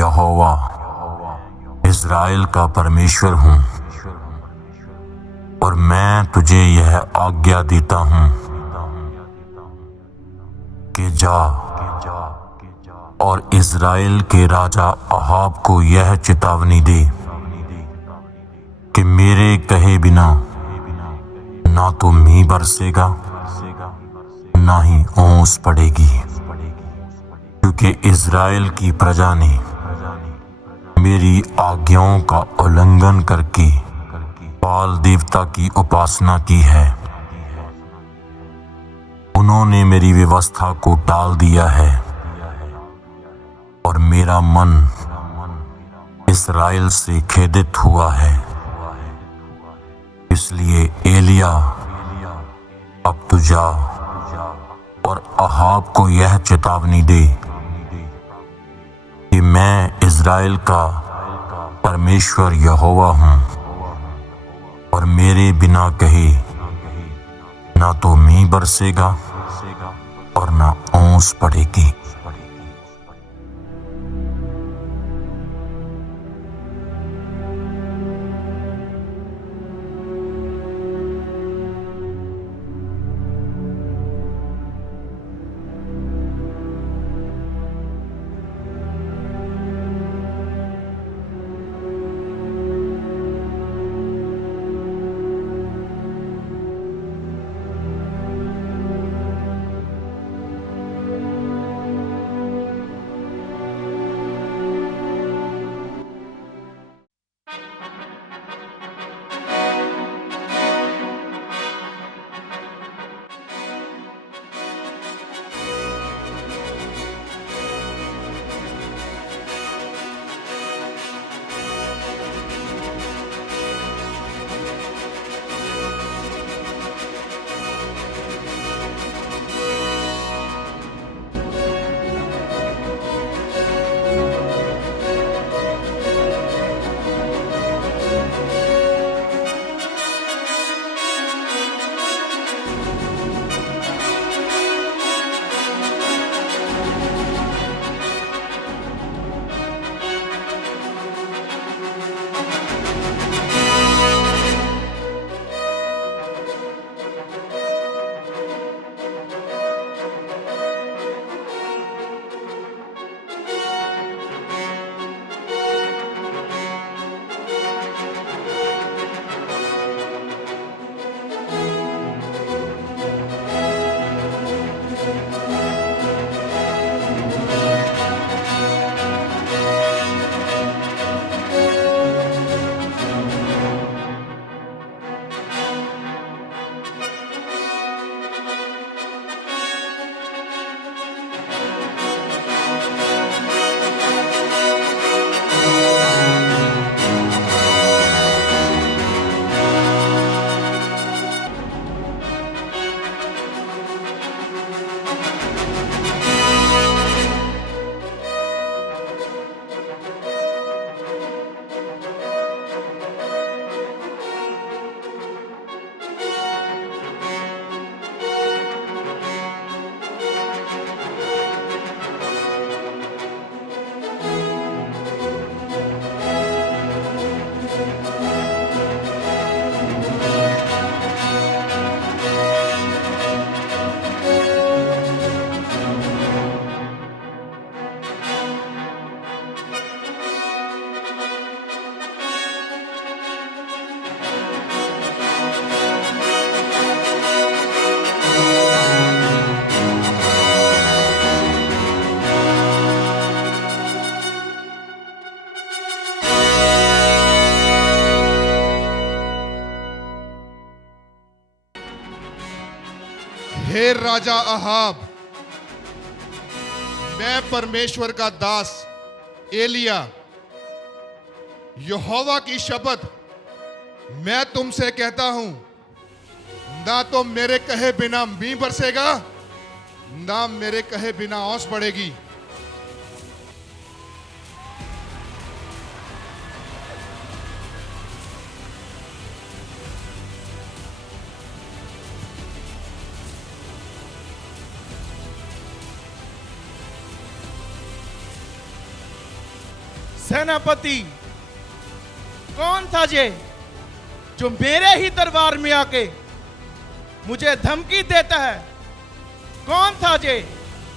यहोवा Israel का परमेश्वर हूँ और मैं तुझे यह आज्ञा देता हूँ कि जा और इज़राइल के राजा अहाब को यह चेतावनी दे कि मेरे कहे बिना ना तो मींह बरसेगा ना ही ओस पड़ेगी, क्योंकि इज़राइल की प्रजा ने मेरी आज्ञाओं का उल्लंघन करके बाल देवता की उपासना की है। उन्होंने मेरी व्यवस्था को टाल दिया है और मेरा मन इस्राएल से खेदित हुआ है। इसलिए एलिया अब तू जा और अहाब को यह चेतावनी दे कि मैं इज़राइल का परमेश्वर यहोवा हूँ और मेरे बिना कहे ना तो मींह बरसेगा और ना ओस पड़ेगी। हे राजा अहाब, मैं परमेश्वर का दास एलिया, यहोवा की शपथ मैं तुमसे कहता हूं, ना तो मेरे कहे बिना मींह बरसेगा, ना मेरे कहे बिना ओस पड़ेगी। सेनापति कौन था ये जो मेरे ही दरबार में आके मुझे धमकी देता है? कौन था ये?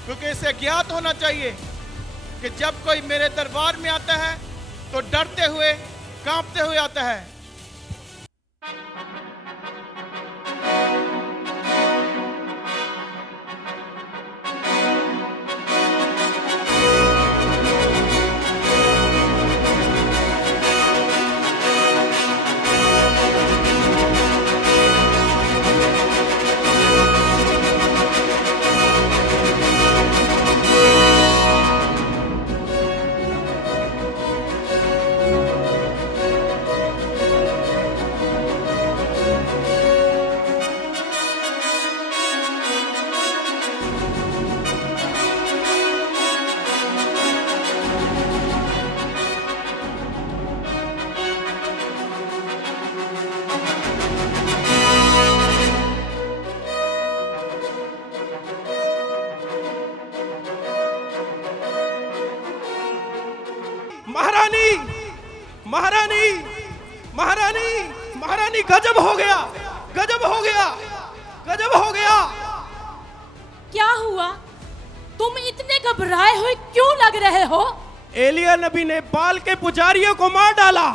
क्योंकि इसे ज्ञात होना चाहिए कि जब कोई मेरे दरबार में आता है तो डरते हुए, कांपते हुए आता है। महारानी, महारानी, महारानी, महारानी, गजब हो गया, गजब हो गया, गजब हो गया। क्या हुआ? तुम इतने घबराए हुए क्यों लग रहे हो? एलिया नबी ने बाल के पुजारियों को मार डाला।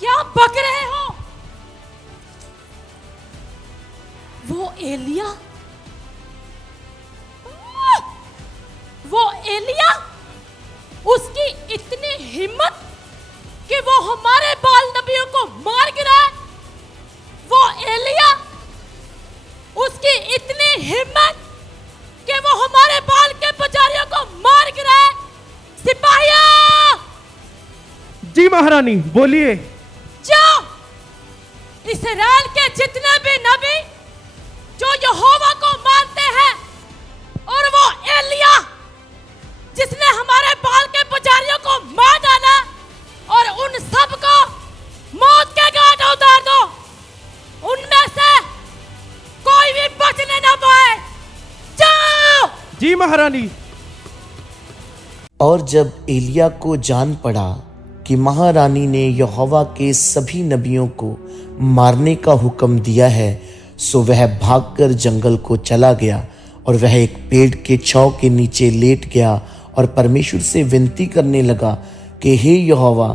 क्या बक रहे हो? वो एलिया, वो एलिया, उसकी इतनी हिम्मत कि वो हमारे बाल नबियों को मार गिराए। वो एलिया, उसकी इतनी हिम्मत कि वो हमारे बाल के पुजारियों को मार गिराए। सिपाहियों! जी महारानी, बोलिए। जाओ, इस्राएल के जितने भी नबी जो यहोवा को मानते हैं और वो एलिया जिसने हमारे बाल के पुजारियों को मार डाला, और उन सब को मौत के घाट उतार दो। उनमें से कोई भी बचने ना पाए। जाओ। जी महारानी। और जब एलिया को जान पड़ा कि महारानी ने यहोवा के सभी नबियों को मारने का हुक्म दिया है, सो वह भागकर जंगल को चला गया और वह एक पेड़ के छांव के नीचे लेट गया और परमेश्वर से विनती करने लगा कि हे यहोवा,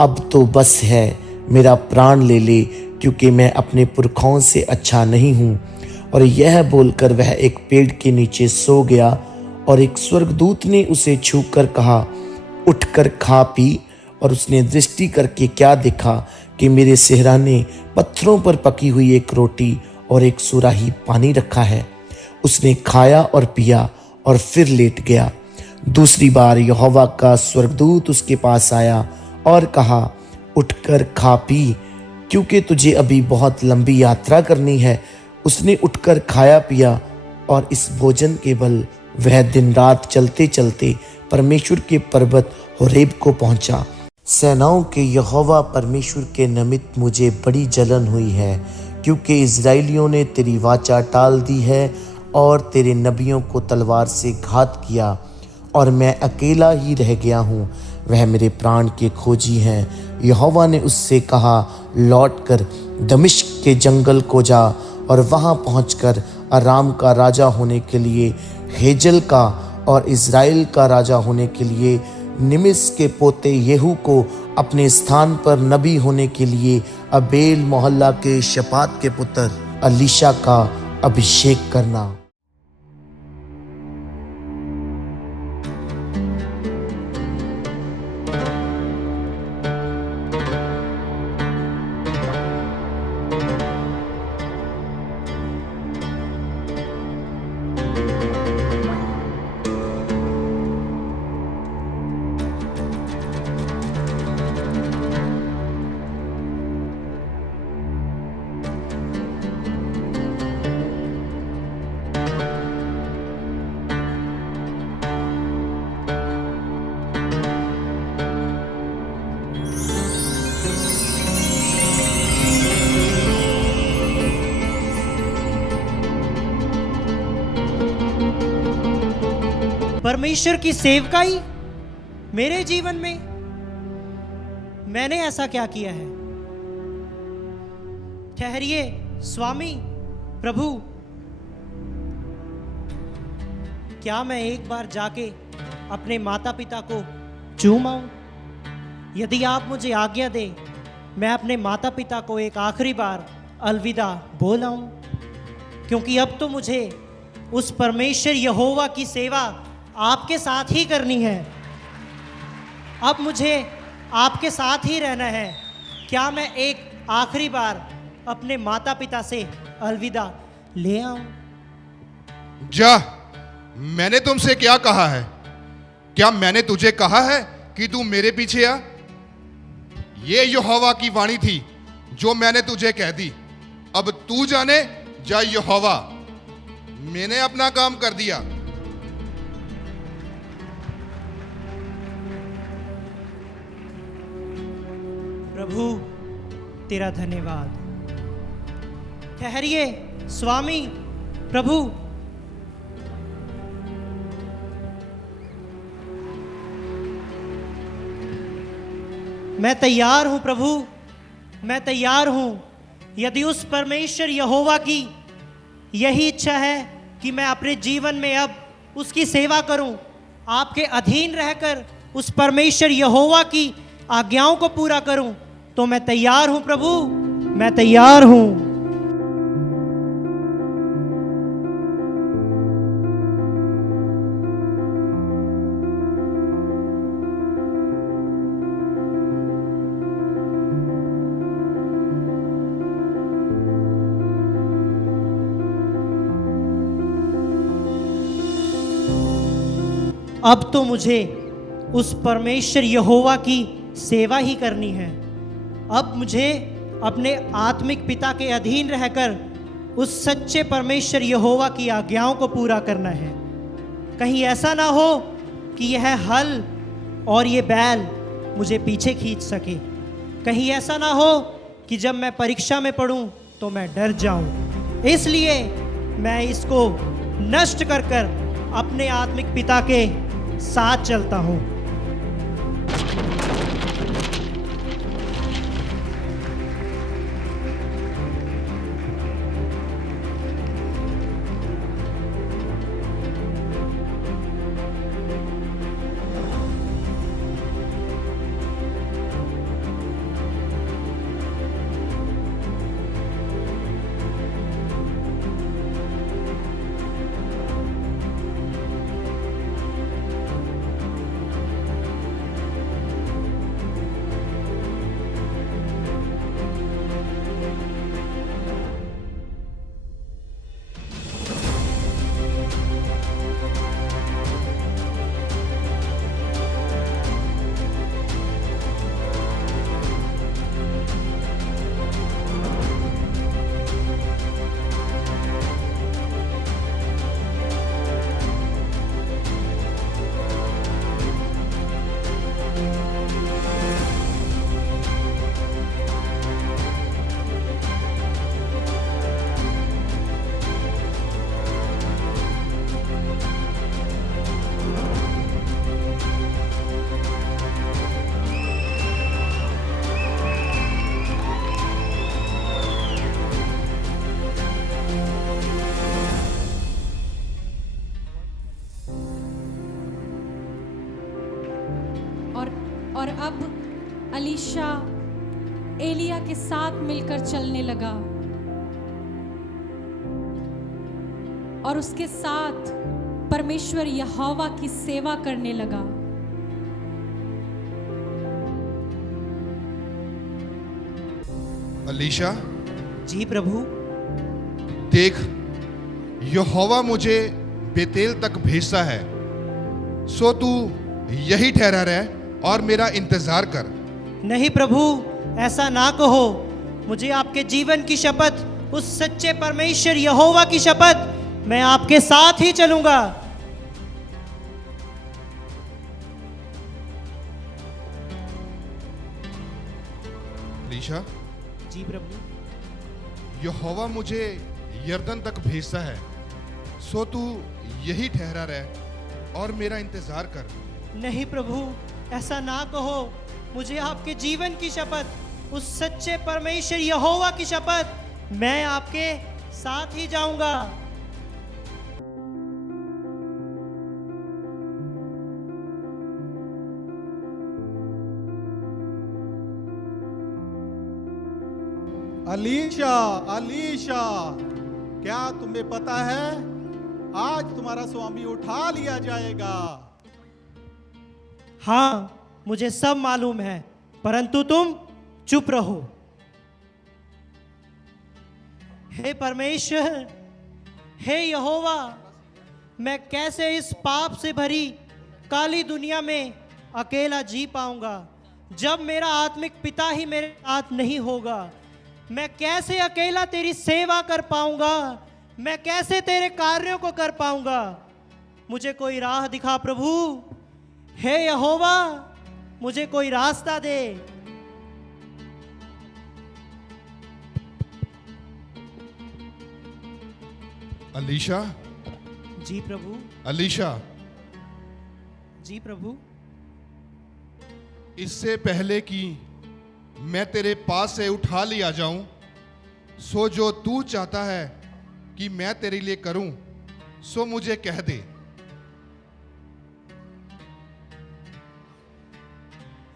अब तो बस है, मेरा प्राण ले ले, क्योंकि मैं अपने पुरखाओं से अच्छा नहीं हूँ। और यह बोलकर वह एक पेड़ के नीचे सो गया और एक स्वर्गदूत ने उसे छूकर कहा, उठकर खा पी। और उसने दृष्टि करके क्या देखा कि मेरे सेहरा ने पत्थरों पर पकी हुई एक रोटी और एक सुराही पानी रखा है। उसने खाया और पिया और फिर लेट गया। दूसरी बार यहोवा का स्वर्गदूत उसके पास आया और कहा, उठकर खा पी, क्योंकि तुझे अभी बहुत लंबी यात्रा करनी है। उसने उठकर खाया पिया और इस भोजन के बल वह दिन रात चलते चलते परमेश्वर के पर्वत होरेब को पहुंचा। सेनाओं के यहोवा परमेश्वर के निमित्त मुझे बड़ी जलन हुई है, क्योंकि इज़राइलियों ने तेरी वाचा टाल दी है और तेरे नबियों को तलवार से घात किया, और मैं अकेला ही रह गया हूँ। वह मेरे प्राण के खोजी हैं। यहोवा ने उससे कहा, लौटकर दमिश्क के जंगल को जा और वहाँ पहुँचकर अराम का राजा होने के लिए हेजल का और इज़राइल का राजा होने के लिए निमिस के पोते येहू को अपने स्थान पर नबी होने के लिए अबेल मोहल्ला के शपात के पुत्र अलीशा का अभिषेक करना। परमेश्वर की सेवकाई मेरे जीवन में मैंने ऐसा क्या किया है? ठहरिए स्वामी, प्रभु, क्या मैं एक बार जाके अपने माता पिता को चूम आऊं? यदि आप मुझे आज्ञा दें, मैं अपने माता पिता को एक आखिरी बार अलविदा बोल आऊं, क्योंकि अब तो मुझे उस परमेश्वर यहोवा की सेवा आपके साथ ही करनी है। अब मुझे आपके साथ ही रहना है। क्या मैं एक आखिरी बार अपने माता पिता से अलविदा ले आऊं? जा, मैंने तुमसे क्या कहा है? क्या मैंने तुझे कहा है कि तू मेरे पीछे आ? ये यहोवा की वाणी थी जो मैंने तुझे कह दी। अब तू जाने जा यहोवा, मैंने अपना काम कर दिया। प्रभु तेरा धन्यवाद। ठहरिए स्वामी, प्रभु, मैं तैयार हूं प्रभु, मैं तैयार हूं। यदि उस परमेश्वर यहोवा की यही इच्छा है कि मैं अपने जीवन में अब उसकी सेवा करूं, आपके अधीन रहकर उस परमेश्वर यहोवा की आज्ञाओं को पूरा करूं, तो मैं तैयार हूं प्रभु, मैं तैयार हूं। अब तो मुझे उस परमेश्वर यहोवा की सेवा ही करनी है। अब मुझे अपने आत्मिक पिता के अधीन रहकर उस सच्चे परमेश्वर यहोवा की आज्ञाओं को पूरा करना है। कहीं ऐसा ना हो कि यह हल और ये बैल मुझे पीछे खींच सके। कहीं ऐसा ना हो कि जब मैं परीक्षा में पढ़ूं तो मैं डर जाऊं। इसलिए मैं इसको नष्ट कर कर अपने आत्मिक पिता के साथ चलता हूं। और अब अलीशा एलिया के साथ मिलकर चलने लगा और उसके साथ परमेश्वर यहोवा की सेवा करने लगा। अलीशा, जी प्रभु। देख, यहोवा मुझे बेतेल तक भेजता है, सो तू यही ठहरा रह और मेरा इंतजार कर। नहीं प्रभु, ऐसा ना कहो। मुझे आपके जीवन की शपथ, उस सच्चे परमेश्वर यहोवा की शपथ, मैं आपके साथ ही चलूंगा। अलीशा, जी प्रभु। यहोवा मुझे यरदन तक भेजता है, सो तू यही ठहरा रह और मेरा इंतजार कर। नहीं प्रभु, ऐसा ना कहो। मुझे आपके जीवन की शपथ, उस सच्चे परमेश्वर यहोवा की शपथ, मैं आपके साथ ही जाऊंगा। अलीशा, अलीशा, क्या तुम्हें पता है आज तुम्हारा स्वामी उठा लिया जाएगा? हाँ, मुझे सब मालूम है, परंतु तुम चुप रहो। हे परमेश्वर, हे यहोवा, मैं कैसे इस पाप से भरी काली दुनिया में अकेला जी पाऊंगा जब मेरा आत्मिक पिता ही मेरे साथ नहीं होगा। मैं कैसे अकेला तेरी सेवा कर पाऊंगा, मैं कैसे तेरे कार्यों को कर पाऊंगा। मुझे कोई राह दिखा प्रभु। हे यहोवा, मुझे कोई रास्ता दे। अलीशा, जी प्रभु। अलीशा, जी प्रभु। इससे पहले कि मैं तेरे पास से उठा लिया जाऊं, सो जो तू चाहता है कि मैं तेरे लिए करूं, सो मुझे कह दे।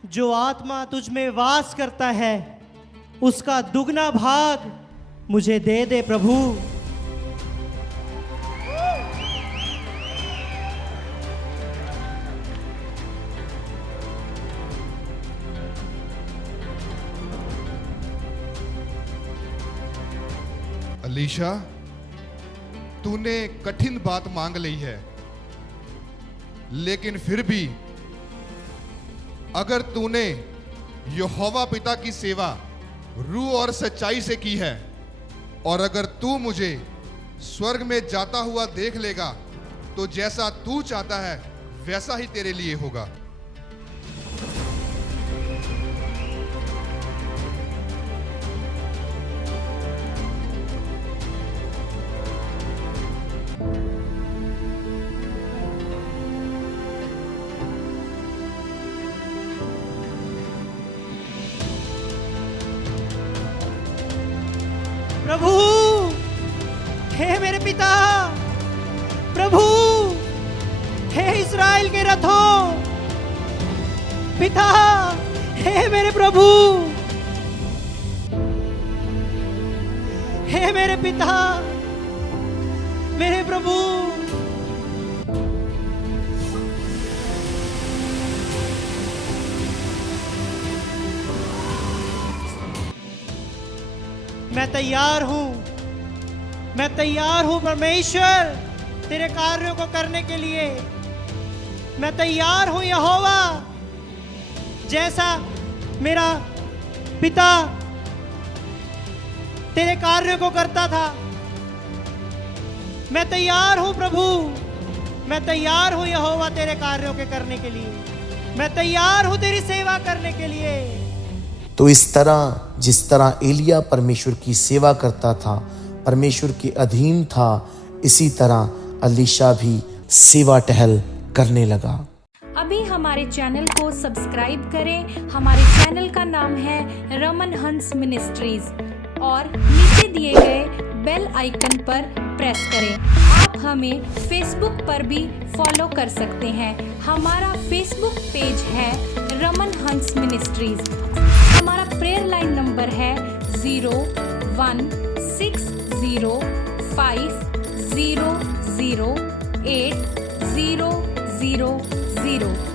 जो आत्मा तुझ में वास करता है, उसका दुगना भाग मुझे दे दे प्रभु। अलीशा, तूने कठिन बात मांग ली है, लेकिन फिर भी अगर तूने यहोवा पिता की सेवा रूह और सच्चाई से की है, और अगर तू मुझे स्वर्ग में जाता हुआ देख लेगा, तो जैसा तू चाहता है वैसा ही तेरे लिए होगा। प्रभु, हे मेरे पिता, प्रभु, हे इस्राएल के रथों, पिता, हे मेरे प्रभु, हे मेरे पिता, मेरे प्रभु। मैं तैयार हूं, मैं तैयार हूं परमेश्वर, तेरे कार्यों को करने के लिए। मैं तैयार हूं यहोवा, जैसा मेरा पिता तेरे कार्यों को करता था। मैं तैयार हूं प्रभु, मैं तैयार हूं यहोवा तेरे कार्यों के करने के लिए। मैं तैयार हूं तेरी सेवा करने के लिए। तो इस तरह जिस तरह एलिया परमेश्वर की सेवा करता था, परमेश्वर के अधीन था, इसी तरह अलीशा भी सेवा टहल करने लगा। अभी हमारे चैनल को सब्सक्राइब करें। हमारे चैनल का नाम है रमन हंस मिनिस्ट्रीज और नीचे दिए गए बेल आइकन पर प्रेस करें। आप हमें फेसबुक पर भी फॉलो कर सकते हैं। हमारा फेसबुक पेज है रमन हंस मिनिस्ट्रीज। हमारा प्रेयर लाइन नंबर है 016050080000।